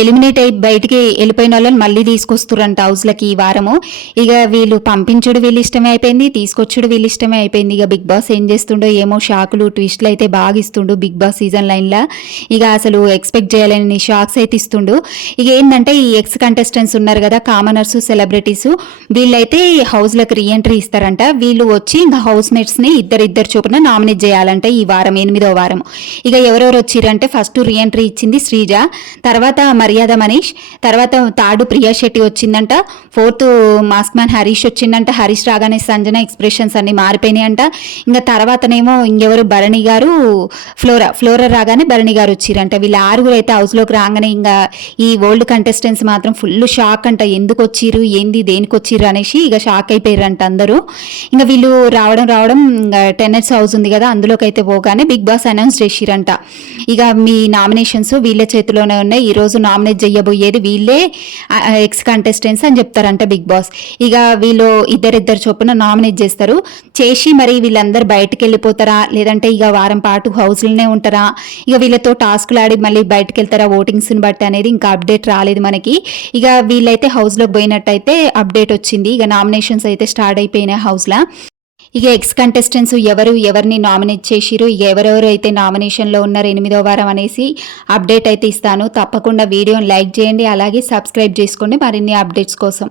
Eliminate అయి బయటికి వెళ్ళిపోయిన వాళ్ళని మళ్ళీ తీసుకొస్తురంట హౌస్లకి ఈ వారము. ఇక వీళ్ళు పంపించుడు వీళ్ళు ఇష్టమే అయిపోయింది, తీసుకొచ్చుడు వీళ్ళు ఇష్టమే అయిపోయింది. ఇక బిగ్ బాస్ ఏం చేస్తుండో ఏమో, షాకులు ట్విస్ట్లు అయితే బాగా ఇస్తుండు బిగ్ బాస్ సీజన్ లైన్లో. ఇక అసలు ఎక్స్పెక్ట్ చేయాలని షాక్స్ అయితే ఇస్తుండు. ఇక ఏంటంటే ఈ ఎక్స్ కంటెస్టెంట్స్ ఉన్నారు కదా, కామనర్స్, సెలబ్రిటీస్, వీళ్ళైతే హౌస్లకు రీఎంట్రీ ఇస్తారంట. వీళ్ళు వచ్చి ఇంకా హౌస్ మేట్స్ని ఇద్దరిద్దరు చొప్పున నామినేట్ చేయాలంటే ఈ వారం 8వ వారం. ఇక ఎవరెవరు వచ్చిరంటే ఫస్ట్ రీఎంట్రీ ఇచ్చింది శ్రీజ, తర్వాత మర్యాద మనీష్, తర్వాత థర్డ్ ప్రియా శెట్టి వచ్చిందంట, ఫోర్త్ మాస్క్ మ్యాన్ హరీష్ వచ్చిందంట. హరీష్ రాగానే సంజన ఎక్స్ప్రెషన్స్ అన్ని మారిపోయినాయంట. ఇంకా తర్వాతనేమో ఇంకెవరు భరణి గారు, ఫ్లోరా రాగానే భరణి గారు వచ్చిరంట. వీళ్ళు 6 అయితే హౌస్లోకి రాగానే ఇంకా ఈ ఓల్డ్ కంటెస్టెంట్స్ మాత్రం ఫుల్ షాక్ అంట. ఎందుకు వచ్చిర్రు, ఏంది, దేనికి వచ్చిర్రు అనేసి ఇక షాక్ అయిపోయారంట అందరూ. ఇంకా వీళ్ళు రావడం ఇంకా టెనెట్స్ హౌస్ ఉంది కదా, అందులోకి అయితే పోగానే బిగ్ బాస్ అనౌన్స్ చేసిరంట. ఇక మీ నామినేషన్స్ వీళ్ళ చేతిలోనే ఉన్నాయి, ఈరోజు నామినేట్ చేయబోయేది వీళ్ళే ఎక్స్ కంటెస్టెంట్స్ అని చెప్తారంట బిగ్ బాస్. ఇక వీళ్ళు ఇద్దరిద్దరు చొప్పున నామినేట్ చేస్తారు. చేసి మరి వీళ్ళందరూ బయటకు వెళ్ళిపోతారా, లేదంటే ఇక వారం పాటు హౌస్లోనే ఉంటారా, ఇక వీళ్ళతో టాస్క్లు ఆడి మళ్ళీ బయటకు వెళ్తారా ఓటింగ్స్ని బట్టి అనేది ఇంకా అప్డేట్ రాలేదు మనకి. ఇక వీళ్ళైతే హౌస్లోకి పోయినట్టయితే అప్డేట్ వచ్చింది. ఇక నామినేషన్స్ అయితే స్టార్ట్ అయిపోయినాయి హౌస్లో. ఇక ఎక్స్ కంటెస్టెంట్స్ ఎవరిని నామినేట్ చేసిరు, ఇక ఎవరెవరు అయితే నామినేషన్లో ఉన్నారు 8వ వారం అనేసి అప్డేట్ అయితే ఇస్తాను. తప్పకుండా వీడియోని లైక్ చేయండి, అలాగే సబ్స్క్రైబ్ చేసుకోండి మరిన్ని అప్డేట్స్ కోసం.